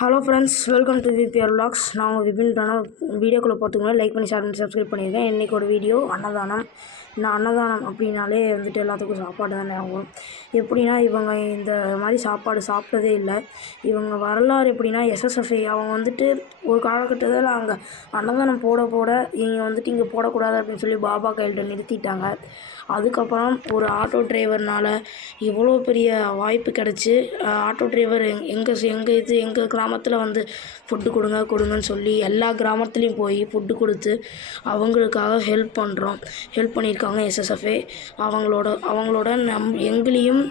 Hello friends, welcome to VPR vlogs. நான் உங்கள் விபின் பிரணவ். வீடியோக்குள்ளே போகிறதுக்கு லைக் பண்ணி ஷேர் பண்ணி சப்ஸ்கிரைப் பண்ணியிருக்கேன். இன்றைக்கி ஒரு வீடியோ அன்னதானம். அன்னதானம் அப்படின்னாலே வந்துட்டு எல்லாத்துக்கும் சாப்பாடு தானே ஆகும். எப்படின்னா இவங்க இந்த மாதிரி சாப்பாடு சாப்பிட்டதே இல்லை. இவங்க வரலாறு எப்படின்னா எஸ்எஸ்எஃப்ஐ அவங்க வந்துட்டு ஒரு காலகட்டத்தில் அங்கே அன்னதானம் போட இங்கே வந்துட்டு இங்கே போடக்கூடாது அப்படின்னு சொல்லி பாபா கையில்கிட்ட நிறுத்திட்டாங்க. அதுக்கப்புறம் ஒரு ஆட்டோ டிரைவர்னால் இவ்வளோ பெரிய வாய்ப்பு கிடச்சி ஆட்டோ டிரைவர் எங்கள் கிராமத்தில் வந்து ஃபுட்டு கொடுங்கன்னு சொல்லி எல்லா கிராமத்துலேயும் போய் ஃபுட்டு கொடுத்து அவங்களுக்காக ஹெல்ப் பண்ணியிருக்காங்க எஸ்எஸ்எஃப்ஐ. அவங்களோட எங்களையும்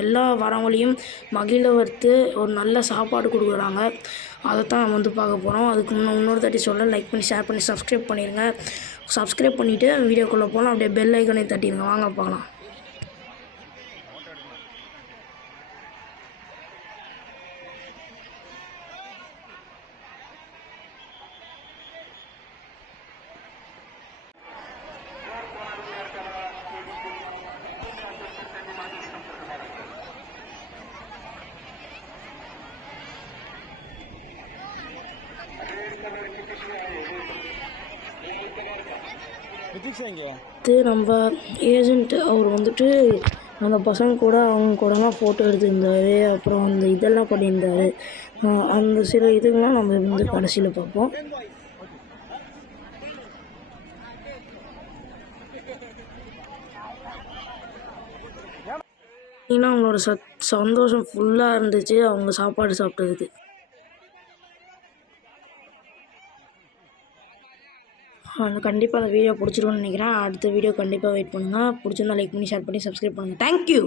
எல்லா வரவங்களையும் மகிழ வைத்து ஒரு நல்ல சாப்பாடு கொடுக்குறாங்க. அதைத்தான் நம்ம வந்து பார்க்க போகிறோம். அதுக்கு இன்னொரு தாட்டி சொல்ல லைக் பண்ணி ஷேர் பண்ணி சப்ஸ்கிரைப் பண்ணிடுங்க. சப்ஸ்கிரைப் பண்ணிவிட்டு வீடியோக்குள்ளே போகலாம். அப்படியே பெல் ஐக்கனை தட்டிடுங்க. வாங்க பார்க்கலாம். நம்ம ஏஜென்ட் அவர் வந்துட்டு அந்த பசங்க கூட அவங்க கூடலாம் ஃபோட்டோ எடுத்துருந்தார். அப்புறம் அந்த இதெல்லாம் பண்ணியிருந்தார். அந்த சில இதுங்கெலாம் நம்ம வந்து கடைசியில் பார்ப்போம். ஏன்னா அவங்களோட சந்தோஷம் ஃபுல்லாக இருந்துச்சு அவங்க சாப்பாடு சாப்பிட்டதுக்கு. கண்டிப்பாக அந்த வீடியோ பிடிச்சிருக்குன்னு நினைக்கிறேன். அடுத்த வீடியோ கண்டிப்பாக வெயிட் பண்ணுங்கள். பிடிச்சிருந்தா லைக் பண்ணி ஷேர் பண்ணி சப்ஸ்கிரைப் பண்ணுங்கள். தேங்க்யூ.